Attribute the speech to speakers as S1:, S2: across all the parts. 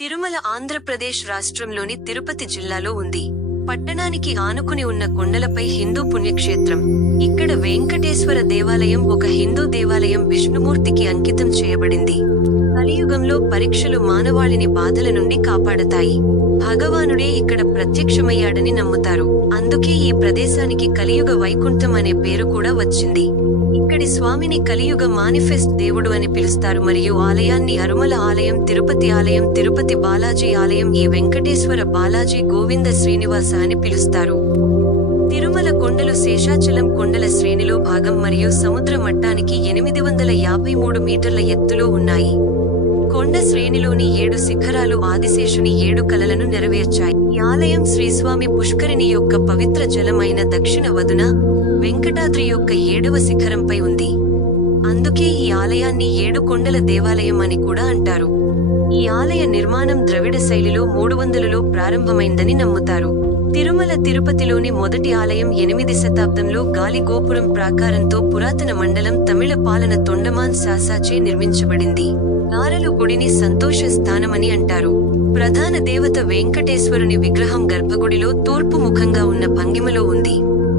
S1: తిరుమల ఆంధ్రప్రదేశ్ రాష్ట్రంలోని తిరుపతి జిల్లాలో ఉంది. పట్టణానికి ఆనుకుని ఉన్న కొండలపై హిందూ పుణ్యక్షేత్రం. ఇక్కడ వెంకటేశ్వర దేవాలయం ఒక హిందూ దేవాలయం విష్ణుమూర్తికి అంకితం చేయబడింది. కలియుగంలో పరీక్షలు మానవాళిని బాధల నుండి కాపాడతాయి. భగవానుడే ఇక్కడ ప్రత్యక్షమయ్యాడని నమ్ముతారు. అందుకే ఈ ప్రదేశానికి కలియుగ వైకుంఠం అనే పేరు కూడా వచ్చింది. ఇక్కడి స్వామిని కలియుగ మానిఫెస్ట్ దేవుడు అని పిలుస్తారు. మరియు ఆలయాన్ని అరుమల ఆలయం తిరుపతి ఆలయం తిరుపతి బాలాజీ ఆలయం ఈ వెంకటేశ్వర బాలాజీ గోవింద శ్రీనివాస అని పిలుస్తారు. తిరుమల కొండలు శేషాచలం కొండల శ్రేణిలో భాగం మరియు సముద్ర మట్టానికి ఎనిమిది వందల యాభై మూడు మీటర్ల ఎత్తులో ఉన్నాయి. కొండ శ్రేణిలోని ఏడు శిఖరాలు ఆదిశేషుని ఏడు కలలను నెరవేర్చాయి. ఆలయం శ్రీస్వామి పుష్కరిణి యొక్క పవిత్ర జలమైన దక్షిణ వదున వెంకటాద్రి యొక్క ఏడవ శిఖరంపై ఉంది. అందుకే ఈ ఆలయాన్ని ఏడు కొండల దేవాలయం అని కూడా అంటారు. ఈ ఆలయ నిర్మాణం ద్రవిడ శైలిలో మూడు వందలలో ప్రారంభమైందని నమ్ముతారు. తిరుమల తిరుపతిలోని మొదటి ఆలయం ఎనిమిది శతాబ్దంలో గాలి గోపురం ప్రాకారంతో పురాతన మండలం తమిళ పాలన తొండమాన్ శాసాచే నిర్మించబడింది. నారలు గుడిని సంతోష స్థానమని అంటారు. ప్రధాన దేవత వెంకటేశ్వరుని విగ్రహం గర్భగుడిలో తూర్పు ముఖంగా ఉన్న భంగిమలో ఉంది.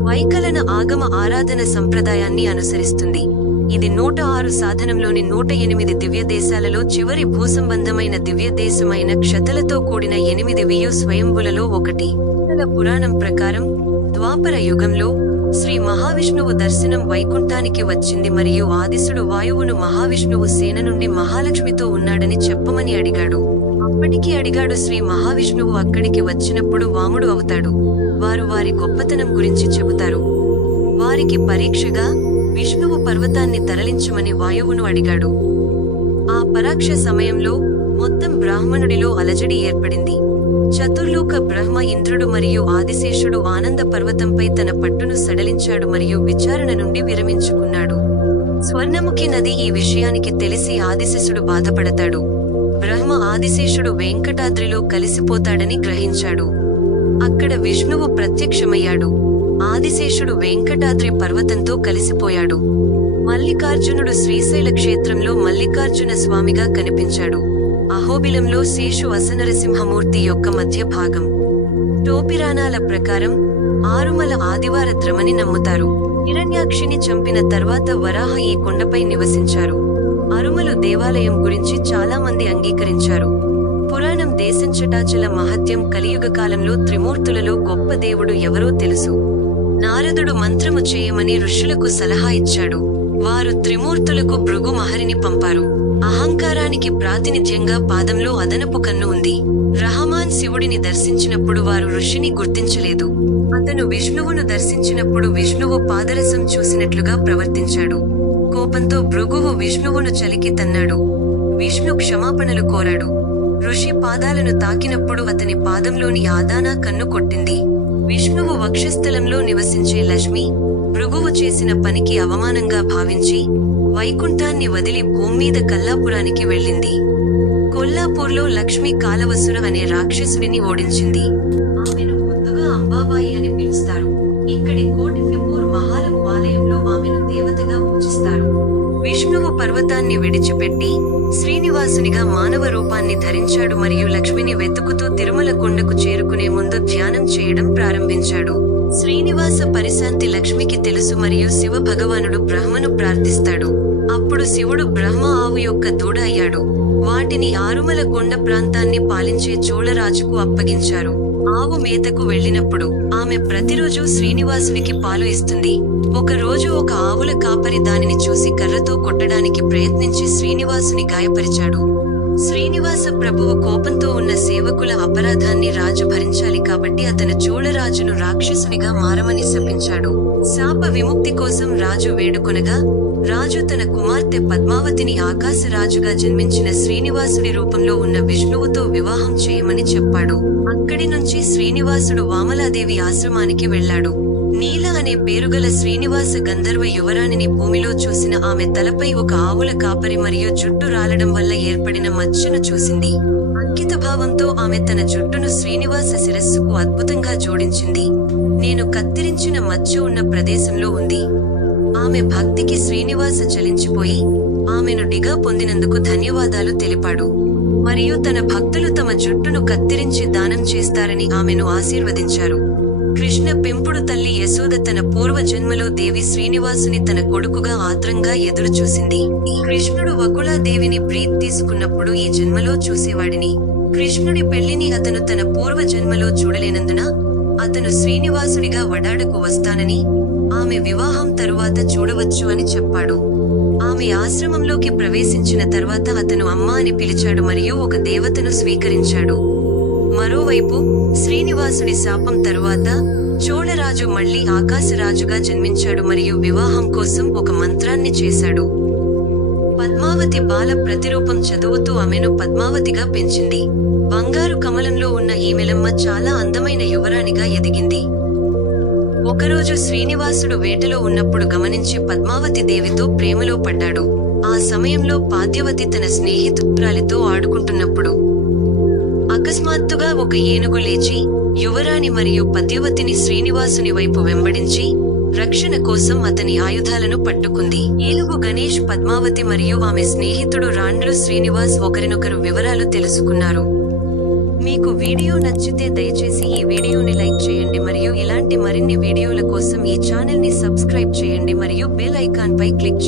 S1: వైకలన ఆగమ ఆరాధన సంప్రదాయాన్ని అనుసరిస్తుంది. ఇది నూట ఆరు సాధనంలోని నూట ఎనిమిది దివ్య దేశాలలో చివరి భూసంబంధమైన దివ్య దేశమైన క్షతలతో కూడిన ఎనిమిది వియు స్వయంభులలో ఒకటి. పురాణం ప్రకారం ద్వాపర యుగంలో శ్రీ మహావిష్ణువు దర్శనం వైకుంఠానికి వచ్చింది మరియు ఆదిశుడు వాయువును మహావిష్ణువు సేన నుండి మహాలక్ష్మితో ఉన్నాడని చెప్పమని అడిగాడు. అప్పటికి అడిగాడు శ్రీ మహావిష్ణువు అక్కడికి వచ్చినప్పుడు వాముడు అవుతాడు. వారు వారి గొప్పతనం గురించి చెబుతారు. వారికి పరీక్షగా విష్ణువు పర్వతాన్ని తరలించమని వాయువును అడిగాడు. ఆ పరాక్ష సమయంలో మొత్తం బ్రాహ్మణుడిలో అలజడి ఏర్పడింది. చతుర్లోక బ్రహ్మ ఇంద్రుడు మరియు ఆదిశేషుడు ఆనంద పర్వతంపై తన పట్టును సడలించాడు మరియు విచారణ నుండి విరమించుకున్నాడు. స్వర్ణముఖి నది ఈ విషయానికి తెలిసి ఆదిశేషుడు బాధపడతాడు. బ్రహ్మ ఆదిశేషుడు వెంకటాద్రిలో కలిసిపోతాడని గ్రహించాడు. అక్కడ విష్ణువు ప్రత్యక్షమయ్యాడు. ఆదిశేషుడు వెంకటాద్రి పర్వతంతో కలిసిపోయాడు. మల్లికార్జునుడు శ్రీశైల క్షేత్రంలో మల్లికార్జున స్వామిగా కనిపించాడు. అహోబిలంలో శేషు అసనరసింహమూర్తి యొక్క మధ్య భాగం. టోపిరాణాల ప్రకారం ఆరుమల ఆదివారద్రమని నమ్ముతారు. హిరణ్యాక్షిని చంపిన తర్వాత వరాహ ఈ కొండపై నివసించారు. అరుమలు దేవాలయం గురించి చాలా మంది అంగీకరించారు. పురాణం దేశంచటాచల మహత్యం కలియుగ కాలంలో త్రిమూర్తులలో గొప్ప దేవుడు ఎవరో తెలుసు. నారదుడు మంత్రము చేయమని ఋషులకు సలహా ఇచ్చాడు. వారు త్రిమూర్తులకు భృగు మహరిని పంపారు. అహంకారానికి ప్రాతినిధ్యంగా పాదంలో అదనపు కన్ను ఉంది. రహమాన్ శివుడిని దర్శించినప్పుడు వారు ఋషిని గుర్తించలేదు. అతను విష్ణువును దర్శించినప్పుడు విష్ణువు పాదరసం చూసినట్లుగా ప్రవర్తించాడు. కోపంతో భృగువు విష్ణువును చలికి తన్నాడు. విష్ణు క్షమాపణలు కోరాడు. ఋషి పాదాలను తాకినప్పుడు అతని పాదంలోని ఆదానా కన్ను కొట్టింది. విష్ణువు వక్షస్థలంలో నివసించే లక్ష్మి భృగువు చేసిన పనికి అవమానంగా భావించి వైకుంఠాన్ని వదిలి భూమ్మీద కల్లాపురానికి వెళ్ళింది. కొల్లాపూర్లో లక్ష్మి కాలవసుర అనే రాక్షసుడిని ఓడించింది. ఆమెను ముందుగా అంబాబాయి అని పిలుస్తారు. ఇక్కడి కోటిఫిపూర్ మహాలం ఆలయంలో ఆమెను విష్ణువు పర్వతాన్ని విడిచిపెట్టి శ్రీనివాసునిగా మానవ రూపాన్ని ధరించాడు మరియు లక్ష్మిని వెతుకుతూ తిరుమల కొండకు చేరుకునే ముందు ధ్యానం చేయడం ప్రారంభించాడు. శ్రీనివాస పరిశాంతి లక్ష్మికి తెలుసు మరియు శివ భగవానుడు బ్రహ్మను ప్రార్థిస్తాడు. అప్పుడు శివుడు బ్రహ్మ ఆవు యొక్క దూడ అయ్యాడు. వాటిని ఆరుమల కొండ ప్రాంతాన్ని పాలించే చోళరాజుకు అప్పగించారు. ఆవు మేతకు వెళ్ళినప్పుడు ఆమె ప్రతిరోజు శ్రీనివాసునికి పాలు ఇస్తుంది. ఒకరోజు ఒక ఆవుల కాపరి దానిని చూసి కర్రతో కొట్టడానికి ప్రయత్నించి శ్రీనివాసుని గాయపరిచాడు. శ్రీనివాస ప్రభువు కోపంతో ఉన్న సేవకుల అపరాధాన్ని రాజు భరించాలి కాబట్టి అతను చూడరాజును రాక్షసునిగా మారమని శపించాడు. శాప విముక్తి కోసం రాజు వేడుకొనగా రాజు తన కుమార్తె పద్మావతిని ఆకాశరాజుగా జన్మించిన శ్రీనివాసుడి రూపంలో ఉన్న విష్ణువుతో వివాహం చేయమని చెప్పాడు. అక్కడి నుంచి శ్రీనివాసుడు వామలాదేవి ఆశ్రమానికి వెళ్ళాడు. అనే పేరుగల శ్రీనివాస గంధర్వ యువరాణిని భూమిలో చూసిన ఆమె తలపై ఒక ఆవుల కాపరి మరియు జుట్టు రాలడం వల్ల ఏర్పడిన మచ్చను చూసింది. అంకిత భావంతో ఆమె తన జుట్టును శ్రీనివాస శిరస్సుకు అద్భుతంగా జోడించింది. నేను కత్తిరించిన మచ్చ ఉన్న ప్రదేశంలో ఉంది. ఆమె భక్తికి శ్రీనివాస చలించిపోయి ఆమెను డిగా పొందినందుకు ధన్యవాదాలు తెలిపాడు. మరియు తన భక్తులు తమ జుట్టును కత్తిరించి దానం చేస్తారని ఆమెను ఆశీర్వదించారు. కృష్ణ పెంపుడు తల్లి యశోద తన పూర్వ జన్మలో దేవి శ్రీనివాసుని తన కొడుకుగా ఆత్రంగా ఎదురుచూసింది. కృష్ణుడు వకుళాదేవిని ప్రీతి తీసుకున్నప్పుడు ఈ జన్మలో చూసేవాడిని. కృష్ణుడి పెళ్ళిని అతను తన పూర్వ జన్మలో చూడలేనందున అతను శ్రీనివాసుడిగా వడాడకు వస్తానని ఆమె వివాహం తరువాత చూడవచ్చు అని చెప్పాడు. ఆమె ఆశ్రమంలోకి ప్రవేశించిన తర్వాత అతను అమ్మ అని పిలిచాడు మరియు ఒక దేవతను స్వీకరించాడు. మరోవైపు శ్రీనివాసుడి శాపం తరువాత చోళరాజు మళ్ళీ ఆకాశరాజుగా జన్మించాడు మరియు వివాహం కోసం ఒక మంత్రాన్ని చేశాడు. పద్మావతి బాల ప్రతిరూపం చదువుతూ ఆమెను పద్మావతిగా పెంచింది. బంగారు కమలంలో ఉన్న ఈమెలమ్మ చాలా అందమైన యువరాణిగా ఎదిగింది. ఒకరోజు శ్రీనివాసుడు వేటలో ఉన్నప్పుడు గమనించి పద్మావతి దేవితో ప్రేమలో పడ్డాడు. ఆ సమయంలో పాద్యవతి తన స్నేహితురాలితో ఆడుకుంటున్నప్పుడు అకస్మాత్తుగా ఒక ఏనుగు లేచి యువరాణి మరియు పద్యవతిని శ్రీనివాసుని వైపు వెంబడించి రక్షణ కోసం అతని ఆయుధాలను పట్టుకుంది. ఏనుగు గణేష్ పద్మావతి మరియు ఆమె స్నేహితుడు రాండ్లు శ్రీనివాస్ ఒకరినొకరు వివరాలు తెలుసుకున్నారు. మీకు వీడియో నచ్చితే దయచేసి ఈ వీడియోని లైక్ చేయండి మరియు ఇలాంటి మరిన్ని వీడియోల కోసం ఈ ఛానల్ని సబ్స్క్రైబ్ చేయండి మరియు బెల్ ఐకాన్ పై క్లిక్ చేయండి.